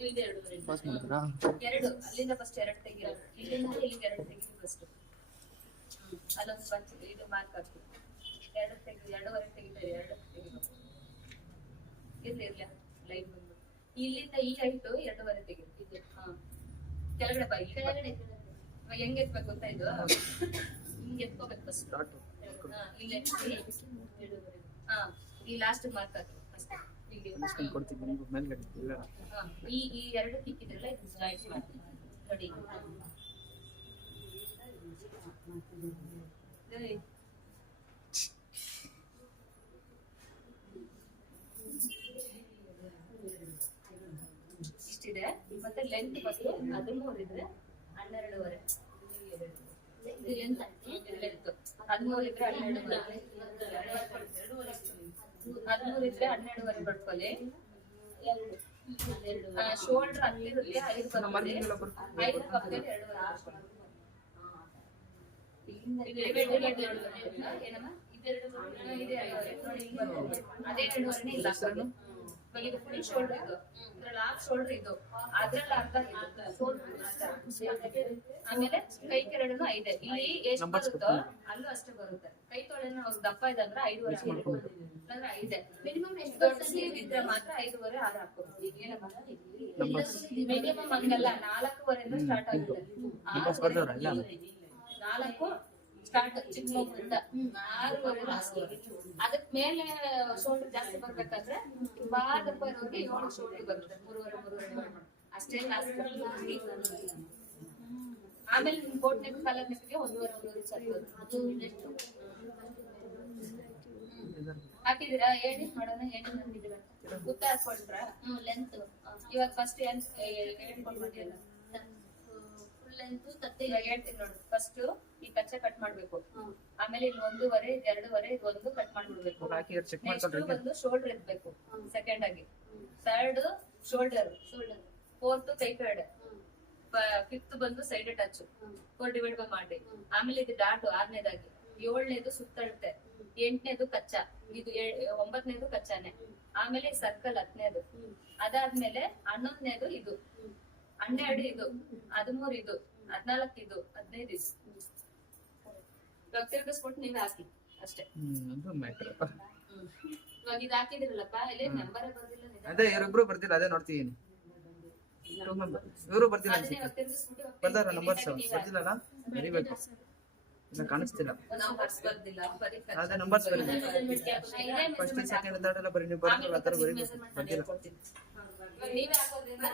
ಇದು ಎರಡೂವರೆ ಪಾಸ್ ಮಾಡ್ತೀರಾ? ಎರಡು ಅಲ್ಲಿಂದ ಫಸ್ಟ್ ಎರಡು ತೆಗಿರೋ ಇಲ್ಲಿಂದ ಇಲ್ಲಿಗೆ ಎರಡು ತೆಗಿರಿ ಫಸ್ಟ್ ಅಲ್ಲೊಂದು ಬಂಚ್ ಇದು ಮಾರ್ಕ್ ಹಾಕು ಎರಡು ತೆಗಿ ಎರಡೂವರೆ ತೆಗಿತಾರೆ ಎರಡು ತೆಗಿಬೇಕು ಇರ್ಲಿ ಲೈನ್ ಬಂದು ಇಲ್ಲಿಂದ ಈ ಹೈಟು ಎರಡೂವರೆ ತೆಗಿರಿ ಇದು ಕೆಳಗಡೆ ಬಾ ಕೆಳಗಡೆ ಇವಾಗ ಹೆಂಗ್ ಎತ್ಬೇಕು ಅಂತ ಇದು ಹಿಂಗ್ ಎತ್ಕೋಬೇಕು ಫಸ್ಟ್ ಇಲ್ಲಿ ಎರಡೂವರೆ ಈ ಲಾಸ್ಟ್ ಮಾರ್ಕ್ ಹಾಕಿ ಫಸ್ಟ್ ಕೊಡ್ತೀನಿ ಮೇಲ್ಗಡೆ ಇಲ್ಲ ಈ ಎರಡು ತಿಕ್ಕಿದ್ರಲ್ಲ ಇದು ಜಾಯಿಂಟ್ ಮಾಡ್ತೀನಿ ನೋಡಿ ಇಷ್ಟಿದೆ ಮತ್ತೆ ಲೆಂತ್ ಬಂದು 13 ಇದ್ರೆ 12.5 ಇದು ಲೆಂತ್ 13 ಇದ್ರೆ 12.5 ಇದ್ರೆ 12.5 ಪಡ್ಕೊಳ್ಳಿ ಶೋಲ್ಡರ್ ಅಲ್ಲಿರುತ್ತೆ 5 ಬರ್ತದೆ 5 ಪಕ್ಕದಲ್ಲಿ 2.5 ಏನಮ್ಮ ಇದೆರಡು ಇದೆ ನೋಡಿ ಅದೇ 2.5 ಇಲ್ಲ ಇವಾಗ ಇದು ಫುಲ್ ಶೋಲ್ಡರ್ ಇದು ಇದ್ರಲ್ಲಿ ಹಾಫ್ ಶೋಲ್ಡರ್ ಇದು ಅದ್ರಲ್ಲಿ ಅರ್ಧ ಆಮೇಲೆ ಕೈ ಕೆರಡನು 5 ಇಲ್ಲಿ ಎಷ್ಟು ಬರುತ್ತೋ ಅಲ್ಲೂ ಅಷ್ಟೇ ಬರುತ್ತೆ ಕೈ ತೊಳೆನ ದಪ್ಪ ಇದೆ ಅಂದ್ರೆ 5.5 ಅಂದ್ರೆ 5 ಮಿನಿಮಮ್ ಎಷ್ಟು ಸ್ಲೀವ್ ಇದ್ರೆ ಮಾತ್ರ 5.5 6 ಹಾಕೋಬಹುದು ಮಿನಿಮಮ್ ಹಂಗಲ್ಲ 4.5 ಸ್ಟಾರ್ಟ್ ಆಗುತ್ತೆ 4 ಸ್ಟಾರ್ಟ್ ಚಿಕ್ಕ ಮಗುವಿಂದ 6.5 ಲಾಸ್ಟ್ ಅದಕ್ ಮೇಲೆ ಶೋಲ್ಡರ್ ಜಾಸ್ತಿ ಬರ್ಬೇಕಾದ್ರೆ ತುಂಬಾ ದಪ್ಪ ಇರೋರಿಗೆ 7 ಶೋಲ್ಡರ್ ಬರುತ್ತೆ 3.5 ಅಷ್ಟೇ ಲಾಸ್ಟ್ ಆಮೇಲೆ ನಿಮ್ ಕೋಟ್ ನೆಕ್ ಕಲರ್ ನೆಕ್ಗೆ 1.5 ಹಾಕಿದೀರಾ ಹೇಳಿ ನೋಡೋಣ ಹೇಳಿ ನಂದಿದ್ದೀರಾ ಉದ್ದ ಹಾಕೊಂಡ್ರ ಲೆಂತ್ ಇವಾಗ ಫಸ್ಟ್ ಹೇಳ್ಕೊಂಡ್ಬಿಟ್ಟಿಲ್ಲ ಫುಲ್ ಲೆಂತ್ ಹೇಳ್ತೀನಿ ನೋಡು ಫಸ್ಟ್ ಈ ಕಚ್ಚೆ ಕಟ್ ಮಾಡ್ಬೇಕು ಆಮೇಲೆ ಇಲ್ಲಿ 1.5 2.5 ಇದೊಂದು ಕಟ್ ಮಾಡ್ಬಿಡ್ಬೇಕು ಒಂದು ಶೋಲ್ಡರ್ ಇರ್ಬೇಕು ಸೆಕೆಂಡ್ ಆಗಿ ಥರ್ಡ್ ಶೋಲ್ಡರ್ 4th ಕೈ ಪೇಡ್ 5th ಬಂದು ಸೈಡ್ ಟಚ್ 4 ಡಿವೈಡ್ ಬೈ ಮಾಡಿ ಆಮೇಲೆ ಇದು ಡಾಟ್ 6ನೇದಾಗಿ 7ನೇದು ಸುತ್ತಳುತ್ತೆ 8ನೇದು ಕಚ್ಚಾ ಇದು 9ನೇದು ಕಚ್ಚಾನೆ ಆಮೇಲೆ ಸರ್ಕಲ್ 10ನೇದು ಅದಾದ್ಮೇಲೆ 11ನೇದು ಇದು 12 ಇದು 13 ಇದು 14 ಇದು 15 ಇದು ಇವಾಗ ತಿರ್ಗಿಸ್ಬಿಟ್ಟು ನೀವ್ ಹಾಕಿ ಅಷ್ಟೇ ಇವಾಗ ಇದು ಹಾಕಿದಿರಲ್ಲಪ್ಪ ಇಲ್ಲಿ ನಂಬರ್ ಬರ್ದಿಲ್ಲ ಅದೇ ಇವರಿಬ್ರು ಬರ್ತಿಲ್ಲ ಅದೇ ನೋಡ್ತೀನಿ ಇವರು ಬರ್ತಿಲ್ಲ ಬರ್ದಾರ ನಂಬರ್ಸ್ ಬರ್ತಿಲ್ಲ ಬರಿಬೇಕು ಇಲ್ಲ ಕಾಣಿಸ್ತಿಲ್ಲ ಅದೇ ನಂಬರ್ಸ್ ಫಸ್ಟ್ ಸೆಕೆಂಡ್ ಥರ್ಡ್ ಎಲ್ಲ ಬರೀ ನೀವು ಬರ್ತೀವಿ ಆ ಥರ ಬರೀಬೇಕು ಬರ್ತಿಲ್ಲ ನೀವೇ ಹಾಕೋದ್ರಿಂದ